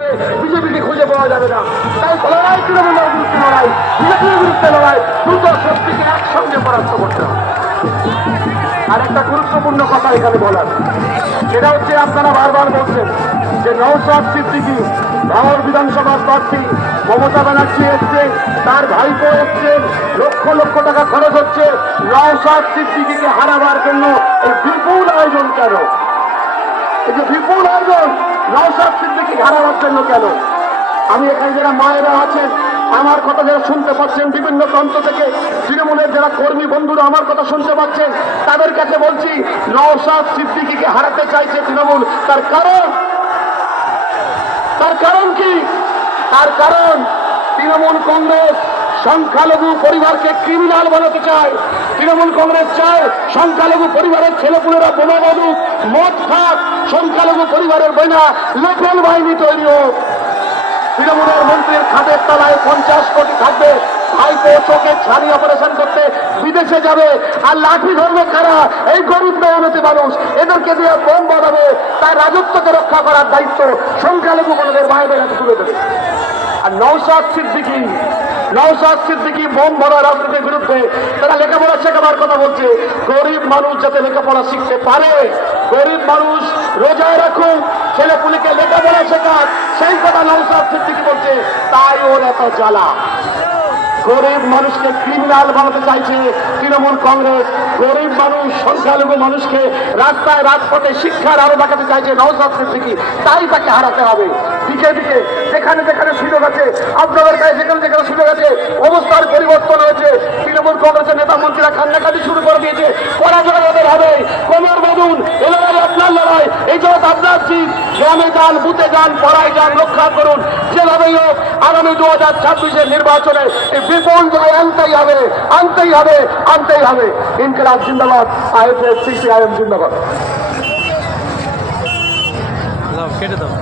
বিজেপিকে খুঁজে পাওয়া যাবে না। তাই লড়াই তৃণমূলের বিরুদ্ধে লড়াই, বিজেপির বিরুদ্ধে লড়াই, দুটো শক্তিকে একসঙ্গে পরাস্ত করতে হবে। আর একটা গুরুত্বপূর্ণ কথা এখানে বলার, সেটা হচ্ছে আপনারা বারবার বলছেন যে নওশাদ সিদ্দিকী ভাঙড় বিধানসভার প্রার্থী, মমতা ব্যানার্জি এসছেন, তার ভাইপো এসছেন, লক্ষ লক্ষ টাকা খরচ হচ্ছে নওশাদ সিদ্দিকীকে হারাবার জন্য। এই বিপুল আয়োজন কেন? এই যে বিপুল আয়োজন নওশাদ সিদ্দিকী হারাবার জন্য কেন? আমি এখানে যারা মায়েরা আছেন, আমার কথা যারা শুনতে পাচ্ছেন, বিভিন্ন প্রান্ত থেকে তৃণমূলের যারা কর্মী বন্ধুরা আমার কথা শুনতে পাচ্ছেন, তাদের কাছে বলছি, নওশাদ সিদ্দিকীকে হারাতে চাইছে তৃণমূল। তার কারণ কি? তার কারণ তৃণমূল কংগ্রেস সংখ্যালঘু পরিবারকে ক্রিমিনাল বানাতে চায়। তৃণমূল কংগ্রেস চায় সংখ্যালঘু পরিবারের ছেলেপুলেরা বোমা বাঁধুক, মদ খাক, সংখ্যালঘু পরিবারের বইনা লোকাল বাহিনী তৈরি হোক। তৃণমূলের মন্ত্রীর খাদের তলায় 50 কোটি থাকবে, ভাইপো চোখে ছানি অপারেশন করতে বিদেশে যাবে, আর লাঠি ধরবে কারা? এই গরিব মেহনতি মানুষ, এদেরকে দিয়ে বোম বাঁধাবে। তার রাজত্বকে রক্ষা করার দায়িত্ব সংখ্যালঘু বলদের ভাইদের হাতে তুলে দেবে। আর নওশাদ সিদ্দিকী বোম ভরা রাজনীতির বিরুদ্ধে তারা লেখাপড়া শেখাবার কথা বলছে। গরিব মানুষ যাতে লেখাপড়া শিখতে পারে, গরিব মানুষ রোজা রাখুক, ছেলেপুলিকে লেখাপড়া শেখাক, সেই কথা নওশাদ সিদ্দিকী বলছে। তাই ওর এত জ্বালা। গরিব মানুষকে ক্রিমিনাল বানাতে চাইছে তৃণমূল কংগ্রেস। গরিব মানুষ, সংখ্যালঘু মানুষকে রাস্তায় রাজপথে শিক্ষার আরো দেখাতে চাইছে নওশাদ সিদ্দিকী। তাই তাকে হারাতে হবে। দিকে দিকে যেখানে যেখানে সুযোগ আছে, আপনাদের কাছে যেখানে যেখানে সুযোগ আছে, অবস্থার পরিবর্তন হয়েছে। তৃণমূল কংগ্রেসের নেতা মন্ত্রীরা কান্নাকাটি শুরু করে দিয়েছে। পরাজয় ওদের হবে, কোমর বাঁধুন, এ লড়াই আপনার লড়াই, এই জগৎ আপনার জিত। গ্রামে যান, বুথে যান, পড়ায় যান, রক্ষা করুন। যেভাবেই হোক আগামী 2026-এর নির্বাচনে এই বিপুল জয় আনতেই হবে, আনতেই হবে, আনতেই হবে। ইনকিলাব জিন্দাবাদ, আইএফএ, সিপিআইএম জিন্দাবাদ। কেটে দাও।